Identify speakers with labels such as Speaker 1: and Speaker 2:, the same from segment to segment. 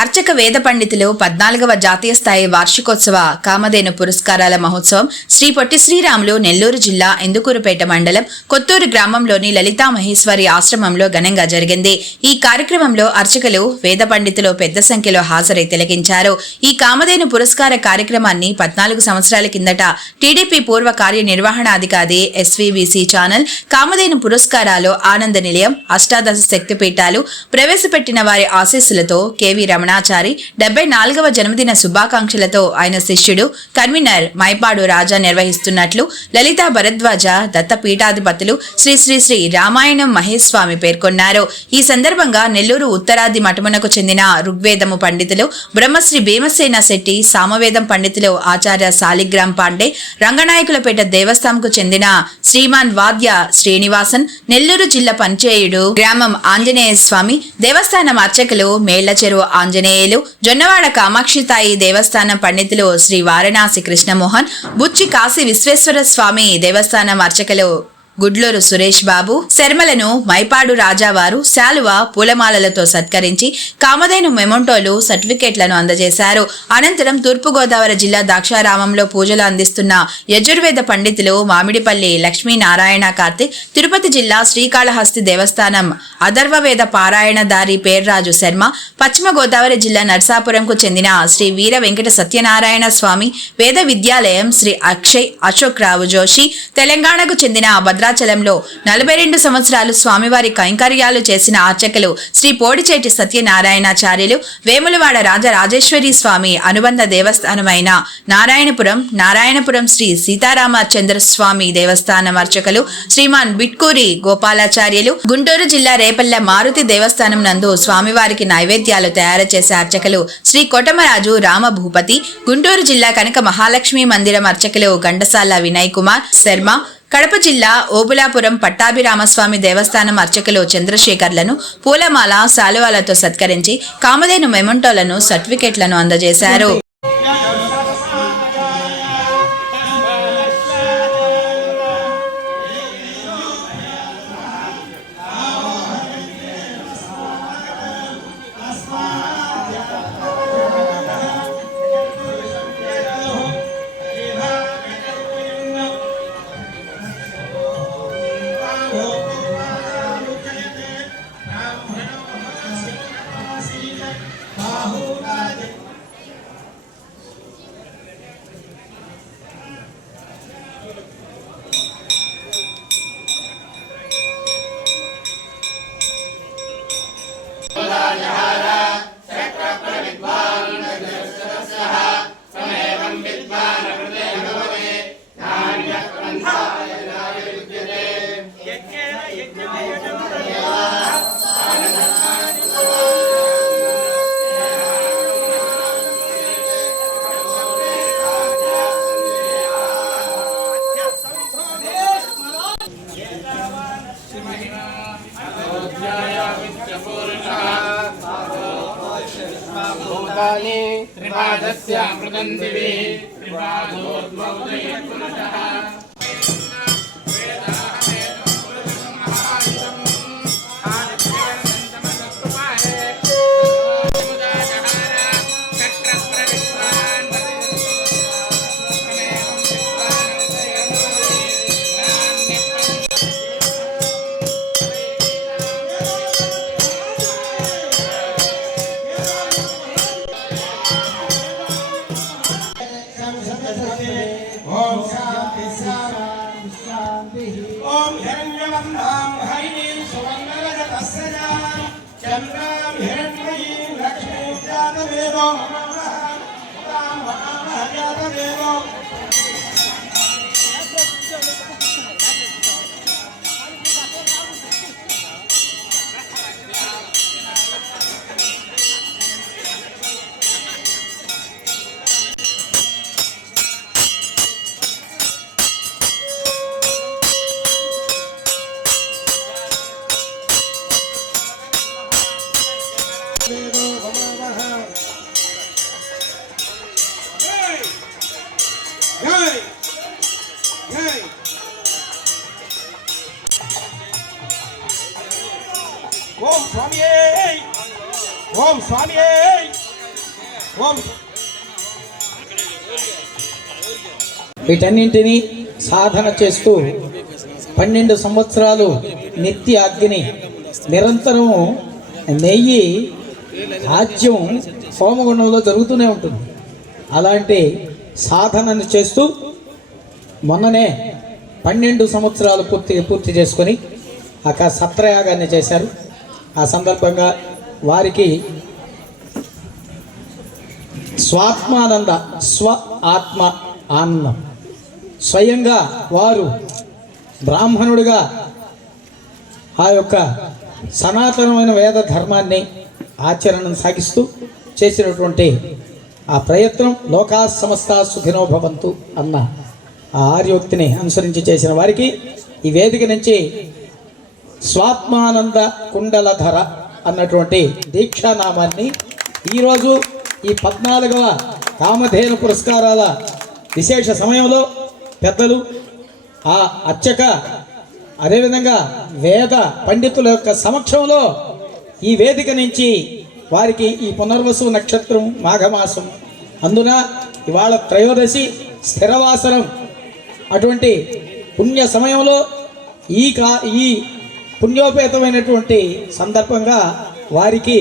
Speaker 1: అర్చక వేద పండితులు పద్నాలుగవ జాతీయ స్థాయి వార్షికోత్సవ కామధేను పురస్కారాల మహోత్సవం శ్రీ పొట్టి శ్రీరాములు నెల్లూరు జిల్లా ఎందుకూరుపేట మండలం కొత్తూరు గ్రామంలోని లలితా మహేశ్వరి ఆశ్రమంలో ఘనంగా జరిగింది. ఈ కార్యక్రమంలో అర్చకులు వేద పండితులు పెద్ద సంఖ్యలో హాజరై తిలకించారు. ఈ కామధేను పురస్కార కార్యక్రమాన్ని పద్నాలుగు సంవత్సరాల కిందట టీడీపీ పూర్వ కార్యనిర్వహణాధికారి ఎస్వీబీసీ ఛానల్ కామధేను పురస్కారాలు ఆనంద నిలయం అష్టాదశ శక్తిపీఠాలు ప్రవేశపెట్టిన వారి ఆశీస్సులతో కెవి రమణాచారి డెబ్బై నాలుగవ జన్మదిన శుభాకాంక్షలతో ఆయన శిష్యుడు కన్వీనర్ మైపాడు రాజా నిర్వహిస్తున్నట్లు లలిత భరద్వాజ దత్త పీఠాధిపతులు శ్రీ శ్రీ శ్రీ రామాయణం మహేష్ స్వామి పేర్కొన్నారు. ఈ సందర్భంగా నెల్లూరు ఉత్తరాది మఠమునకు చెందిన ఋగ్వేదము పండితులు బ్రహ్మశ్రీ భీమసేన శెట్టి సామవేదం పండితులు ఆచార్య సాలిగ్రామ్ పాండే రంగనాయకులపేట దేవస్థానంకు చెందిన శ్రీమాన్ వాద్య శ్రీనివాసన్ నెల్లూరు జిల్లా పంచేయుడు గ్రామం ఆంజనేయ స్వామి దేవస్థానం అర్చకులు మేళ్ళ చెరువు ఆంజనేయులు జొన్నవాడ కామాక్షితాయి దేవస్థానం పండితులు శ్రీ వారణాసి కృష్ణమోహన్ బుచ్చి కాశీ విశ్వేశ్వర స్వామి దేవస్థానం అర్చకులు గుడ్లూరు సురేష్ బాబు శర్మలను మైపాడు రాజావారు శాలువ పూలమాలలతో సత్కరించి కామధేను మెమొంటోలు సర్టిఫికేట్లను అందజేశారు. అనంతరం తూర్పుగోదావరి జిల్లా దాక్షారామంలో పూజలు అందిస్తున్న యజుర్వేద పండితులు మామిడిపల్లి లక్ష్మీనారాయణ కార్తిక్ తిరుపతి జిల్లా శ్రీకాళహస్తి దేవస్థానం అథర్వవేద పారాయణదారి పేర్రాజు శర్మ పశ్చిమ గోదావరి జిల్లా నర్సాపురంకు చెందిన శ్రీ వీర వెంకట సత్యనారాయణ స్వామి వేద విద్యాలయం శ్రీ అక్షయ్ అశోక్ రావు జోషి తెలంగాణకు చెందిన భద్రాచలంలో నలభై రెండు సంవత్సరాలు స్వామివారి కైంకర్యాలు చేసిన అర్చకులు శ్రీ పోడిచేటి సత్యనారాయణాచార్యులు వేములవాడ రాజరాజేశ్వరి స్వామి అనుబంధ దేవస్థానమైన నారాయణపురం నారాయణపురం శ్రీ సీతారామచంద్ర స్వామి దేవస్థానం అర్చకులు శ్రీమాన్ బిట్కూరి గోపాలాచార్యులు గుంటూరు జిల్లా రేపల్లె మారుతి దేవస్థానం నందు స్వామివారికి నైవేద్యాలు తయారు చేసే అర్చకులు శ్రీ కొటమరాజు రామభూపతి గుంటూరు జిల్లా కనక మహాలక్ష్మి మందిరం అర్చకులు గండసాల వినయ్ కుమార్ శర్మ కడప జిల్లా ఓబులాపురం పట్టాభిరామస్వామి దేవస్థానం అర్చకులు చంద్రశేఖర్లను పూలమాల శాలువాలతో సత్కరించి కామధేను మెమంటోలను సర్టిఫికెట్లను అందజేశారు.
Speaker 2: त्रिपादस्यामृतं दिवि ॐ हिरण्यवन्धां हरिणीं सुवर्णरजतस्रजां चन्द्रां हिरण्मयीं लक्ष्मीं जातवेदो ममावः तां ममावः जातवेदो స్వామి ఓం.
Speaker 3: వీటన్నింటినీ సాధన చేస్తూ పన్నెండు సంవత్సరాలు నిత్య అగ్ని నిరంతరము నెయ్యి రాజ్యం సోమగుండంలో జరుగుతూనే ఉంటుంది. అలాంటి సాధనను చేస్తూ మొన్ననే పన్నెండు సంవత్సరాలు పూర్తి పూర్తి చేసుకొని అక్కడ సత్రయాగాన్ని చేశారు. ఆ సందర్భంగా వారికి స్వాత్మానంద స్వ ఆత్మ ఆనందం. స్వయంగా వారు బ్రాహ్మణుడిగా ఆ యొక్క సనాతనమైన వేద ధర్మాన్ని ఆచరణను సాగిస్తూ చేసినటువంటి ఆ ప్రయత్నం లోకా సమస్త సుఖినో భవంతు అన్న ఆ ఆర్యోక్తిని అనుసరించి చేసిన వారికి ఈ వేదిక నుంచి స్వాత్మానంద కుండలధర అన్నటువంటి దీక్షానామాన్ని ఈరోజు ఈ పద్నాలుగవ కామధేను పురస్కారాల విశేష సమయంలో పెద్దలు ఆ అర్చక అదేవిధంగా వేద పండితుల యొక్క సమక్షంలో ఈ వేదిక నుంచి వారికి ఈ పునర్వసు నక్షత్రం మాఘమాసం అందున ఇవాళ త్రయోదశి స్థిరవాసరం అటువంటి పుణ్య సమయంలో ఈ కా ఈ పుణ్యోపేతమైనటువంటి సందర్భంగా వారికి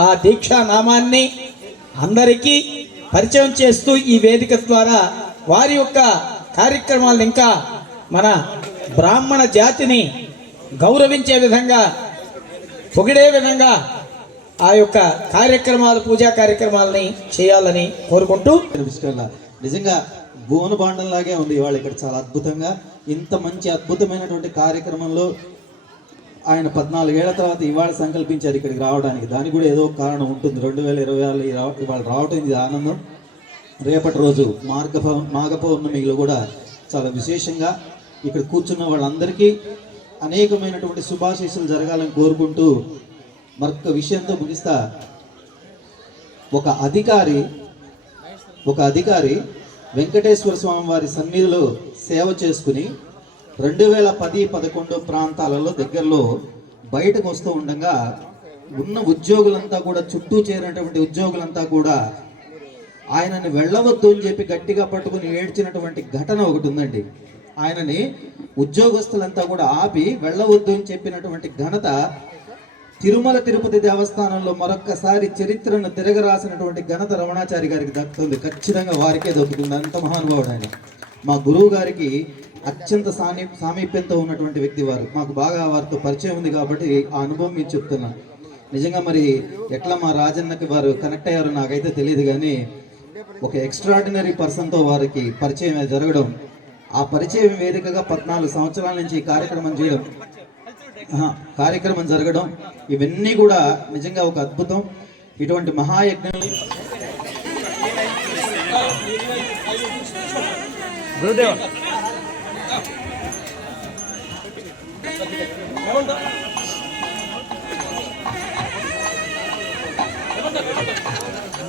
Speaker 3: ఆ దీక్షా నామాన్ని అందరికీ పరిచయం చేస్తూ ఈ వేదిక ద్వారా వారి యొక్క కార్యక్రమాలను ఇంకా మన బ్రాహ్మణ జాతిని గౌరవించే విధంగా పొగిడే విధంగా ఆ యొక్క కార్యక్రమాలు పూజా కార్యక్రమాలని చేయాలని కోరుకుంటూ
Speaker 4: నిజంగా గోను బాండంలాగే ఉంది ఇవాళ ఇక్కడ చాలా అద్భుతంగా. ఇంత మంచి అద్భుతమైనటువంటి కార్యక్రమంలో ఆయన పద్నాలుగేళ్ళ తర్వాత ఇవాళ సంకల్పించారు ఇక్కడికి రావడానికి. దానికి కూడా ఏదో కారణం ఉంటుంది. రెండు వేల ఇరవై ఆరు ఇవాళ రావటం ఇది ఆనందం. రేపటి రోజు మార్గ పౌ- మాఘ పౌర్ణమిలో కూడా చాలా విశేషంగా ఇక్కడ కూర్చున్న వాళ్ళందరికీ అనేకమైనటువంటి శుభాశీస్సులు జరగాలని కోరుకుంటూ మరొక విషయంతో ముగిస్తా. ఒక అధికారి ఒక అధికారి వెంకటేశ్వర స్వామి వారి సన్నిధిలో సేవ చేసుకుని రెండు వేల పది పదకొండు ప్రాంతాలలో దగ్గరలో బయటకు వస్తూ ఉండగా ఉన్న ఉద్యోగులంతా కూడా చుట్టూ చేరినటువంటి ఉద్యోగులంతా కూడా ఆయనని వెళ్ళవద్దు అని చెప్పి గట్టిగా పట్టుకుని ఏడ్చినటువంటి ఘటన ఒకటి ఉందండి. ఆయనని ఉద్యోగస్తులంతా కూడా ఆపి వెళ్ళవద్దు అని చెప్పినటువంటి ఘనత తిరుమల తిరుపతి దేవస్థానంలో మరొక్కసారి చరిత్రను తిరగరాసినటువంటి ఘనత రమణాచారి గారికి దక్కుతుంది. ఖచ్చితంగా వారికే దక్కుతుంది. అంత మహానుభావుడు ఆయన. మా గురువు గారికి అత్యంత సామీ సామీప్యంతో ఉన్నటువంటి వ్యక్తి వారు. మాకు బాగా వారితో పరిచయం ఉంది కాబట్టి ఆ అనుభవం మీకు చెప్తున్నాను నిజంగా మరి ఎట్లా మా రాజన్నకి వారు కనెక్ట్ అయ్యారో నాకైతే తెలియదు కానీ ఒక ఎక్స్ట్రాడినరీ పర్సన్తో వారికి పరిచయం జరగడం ఆ పరిచయం వేదికగా పద్నాలుగు సంవత్సరాల నుంచి ఈ కార్యక్రమం చేయడం కార్యక్రమం జరగడం ఇవన్నీ కూడా నిజంగా ఒక అద్భుతం. ఇటువంటి మహాయజ్ఞం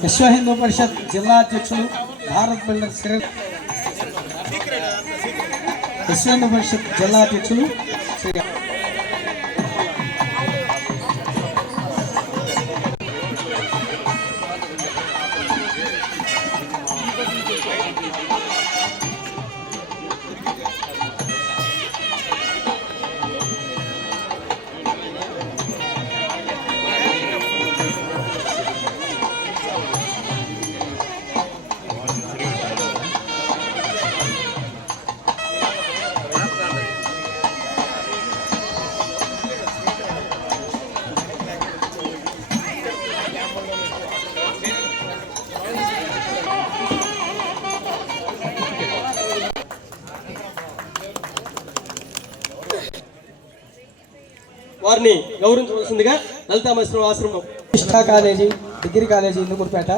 Speaker 3: విశ్వ హిందూ పరిషత్ జిల్లా అధ్యక్షులు భారత్ బిల్డర్ శ్రీ విశ్వ హిందూ పరిషత్ జిల్లా అధ్యక్షులు శ్రీ
Speaker 5: వారిని గౌరవించవలసిందిగా లలితామేశ్వరం ఆశ్రమం.
Speaker 3: Ishta college degree college Indukurupeta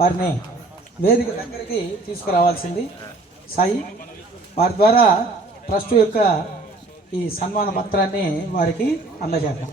Speaker 3: వారిని వేదిక దగ్గరికి తీసుకురావాల్సింది సాయి. వారి ద్వారా ట్రస్ట్ యొక్క ఈ సన్మాన పత్రాన్ని వారికి అందజేద్దాం.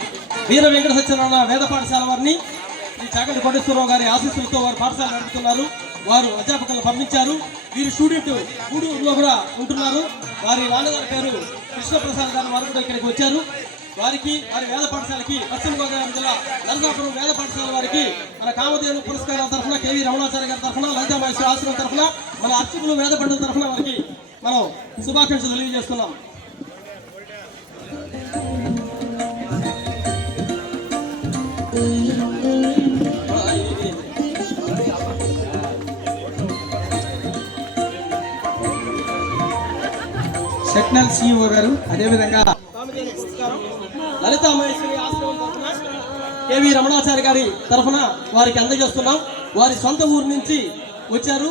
Speaker 5: వీర వెంకట సత్యనారాయణ వేద పాఠశాల వారిని శ్రీ చాకటి కోటేశ్వరరావు గారి ఆశీస్సులతో వారు పాఠశాల నడుపుతున్నారు. వారు అధ్యాపకులను పంపించారు. వీరు స్టూడెంట్ గూడూరులో కూడా ఉంటున్నారు. వారి నాన్నగారి పేరు కృష్ణప్రసాద్ గారు. వారు కూడా ఇక్కడికి వచ్చారు. వారికి వారి వేద పాఠశాలకి పశ్చిమ గోదావరి జిల్లా నరసాపురం వేద పాఠశాల వారికి మన కామధేను పురస్కారాల తరఫున కేవీ రమణాచార్య గారి తరఫున లలితా మహేశ్వర ఆశ్రమం తరఫున మన అర్చకులు వేద పండుగ తరఫున వారికి మనం శుభాకాంక్షలు తెలియజేస్తున్నాం.
Speaker 3: సెక్నల్ సిఇఓ గారు అదేవిధంగా
Speaker 5: లలిత మహేశ్వరి ఆశ్రమం తరఫున కేవి రమణాచారి గారి తరఫున వారికి అందజేస్తున్నాం. వారి సొంత ఊరు నుంచి వచ్చారు.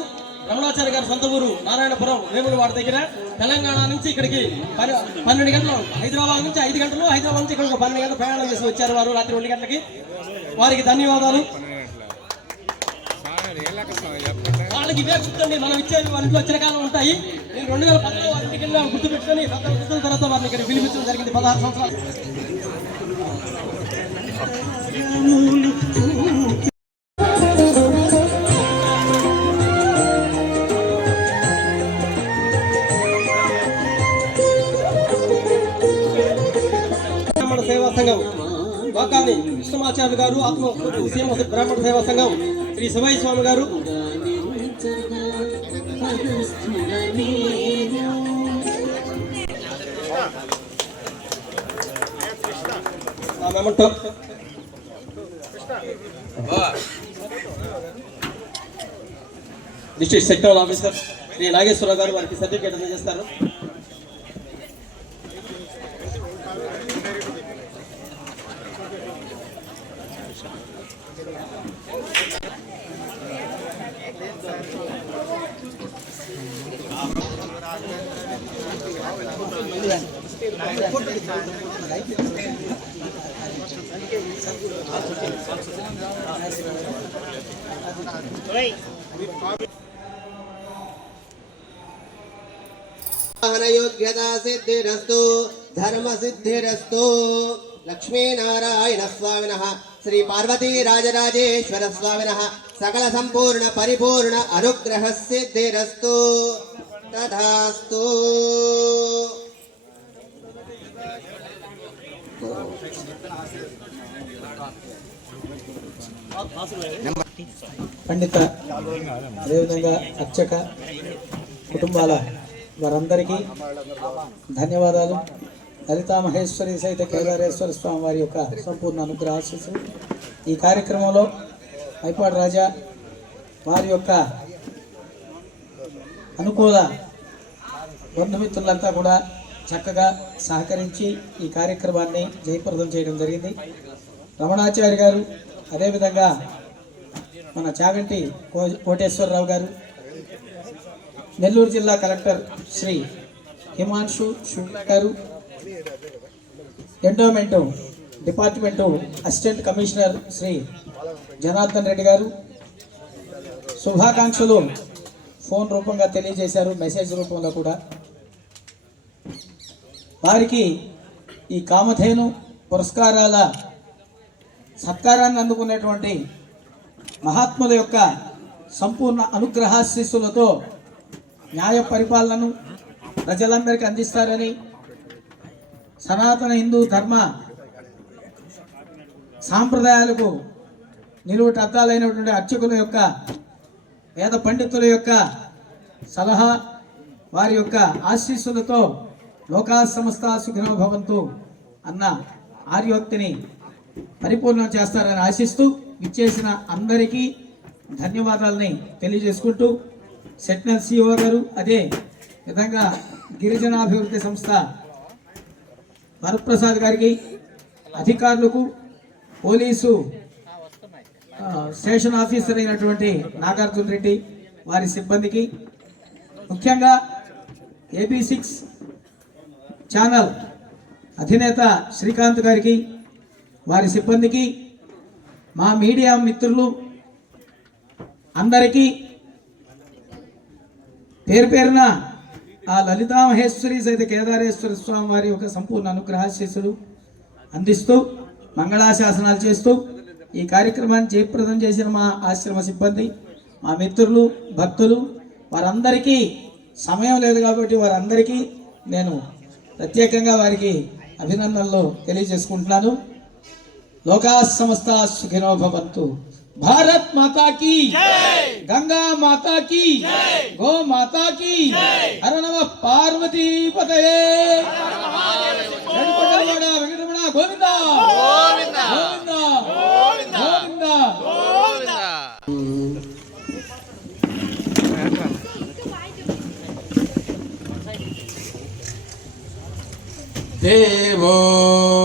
Speaker 5: రమణాచారి గారి సొంత ఊరు నారాయణపురం వేములవాడ దగ్గర. తెలంగాణ నుంచి ఇక్కడికి పన్నె- పన్నెండు గంటలు హైదరాబాద్ నుంచి ఐదు గంటలు హైదరాబాద్ నుంచి ఇక్కడికి పన్నెండు గంటలు ప్రయాణం చేసి వచ్చారు వారు రాత్రి రెండు గంటలకి. వారికి ధన్యవాదాలు. వాళ్ళకి ఇవే గుర్తండి మనం ఇచ్చేవి వాళ్ళకి వచ్చిన కాలం ఉంటాయి. నేను రెండు వేల పదిలో వారి ఇంటికి వెళ్ళి గుర్తు పెట్టుకొని పద్నాలుగు గుర్తుల తర్వాత వారిని ఇక్కడ పిలిపించడం జరిగింది పదహారు సంవత్సరాలు. సేవా సంఘం వాకాని కృష్ణమాచార్య గారు ఆత్మ సీమ బ్రాహ్మణ సేవా సంఘం శ్రీ శివయ్య స్వామి గారు ఆ district sectoral officer Shri Nageswara Rao garu వారికి సర్టిఫికేట్ అందజేస్తారు.
Speaker 6: వాహనయోగ్యతా సిద్ధిరస్తు ధర్మ సిద్ధిరస్తు లక్ష్మీనారాయణ స్వామిన శ్రీ పార్వతీ రాజరాజేశ్వర స్వామిన సకల సంపూర్ణ పరిపూర్ణ అనుగ్రహ సిద్ధిరస్తు తథాస్తు
Speaker 3: పండిత అదేవిధంగా అర్చక కుటుంబాల వారందరికీ ధన్యవాదాలు. లలితా మహేశ్వరి సహిత కేదారేశ్వర స్వామి వారి యొక్క సంపూర్ణ అనుగ్రహ ఆశీస్సులు. ఈ కార్యక్రమంలో ఐపాడు రాజా వారి యొక్క అనుకూల బంధుమిత్రులంతా కూడా చక్కగా సహకరించి ఈ కార్యక్రమాన్ని జయప్రదం చేయడం జరిగింది. రమణాచారి గారు అదేవిధంగా మన చాగంటి కో- కోటేశ్వరరావు గారు నెల్లూరు జిల్లా collector Shri Himanshu Shukla garu endowment department assistant commissioner Shri Janardhan Reddy garu శుభాకాంక్షలు ఫోన్ రూపంగా తెలియజేశారు మెసేజ్ రూపంలో కూడా. వారికి ఈ కామధేను పురస్కారాల సత్కారాన్ని అందుకున్నటువంటి మహాత్ముల యొక్క సంపూర్ణ అనుగ్రహాశీస్సులతో న్యాయ పరిపాలనను ప్రజలందరికీ అందిస్తారని సనాతన హిందూ ధర్మ సాంప్రదాయాలకు నిలువుట అద్దాలైనటువంటి అర్చకుల యొక్క వేద పండితుల యొక్క సలహా వారి యొక్క ఆశీస్సులతో లోకా సంస్థ సుఖినో భవంతు అన్న ఆర్యోక్తిని పరిపూర్ణం చేస్తారని ఆశిస్తూ ఇచ్చేసిన అందరికీ ధన్యవాదాలని తెలియజేసుకుంటూ సెట్నల్ సిఓ గారు అదే విధంగా గిరిజనాభివృద్ధి సంస్థ వరప్రసాద్ గారికి అధికారులకు పోలీసు స్టేషన్ ఆఫీసర్ అయినటువంటి నాగార్జున రెడ్డి వారి సిబ్బందికి ముఖ్యంగా ఏబీ సిక్స్ ఛానల్ అధినేత శ్రీకాంత్ గారికి వారి సిబ్బందికి మా మీడియా మిత్రులు అందరికీ పేరు పేరున ఆ లలితా మహేశ్వరి సైత కేదారేశ్వర స్వామి వారి యొక్క సంపూర్ణ అనుగ్రహాశీస్సులు అందిస్తూ మంగళాశాసనాలు చేస్తూ ఈ కార్యక్రమాన్ని జయప్రదం చేసిన మా ఆశ్రమ సిబ్బంది మా మిత్రులు భక్తులు వారందరికీ సమయం లేదు కాబట్టి వారందరికీ నేను ప్రత్యేకంగా వారికి అభినందనలు తెలియజేసుకుంటున్నాను. लोका समस्ता सुखिनो भवंतु भारत माता की।
Speaker 2: गंगा माता की। गो माता की। हर नम पार्वती पतये। गोविंदा। देवो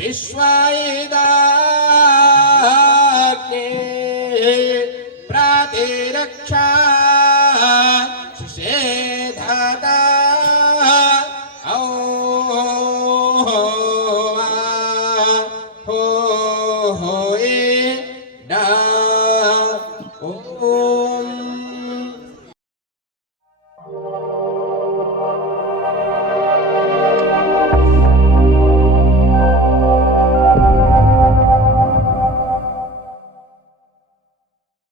Speaker 2: विश्वाय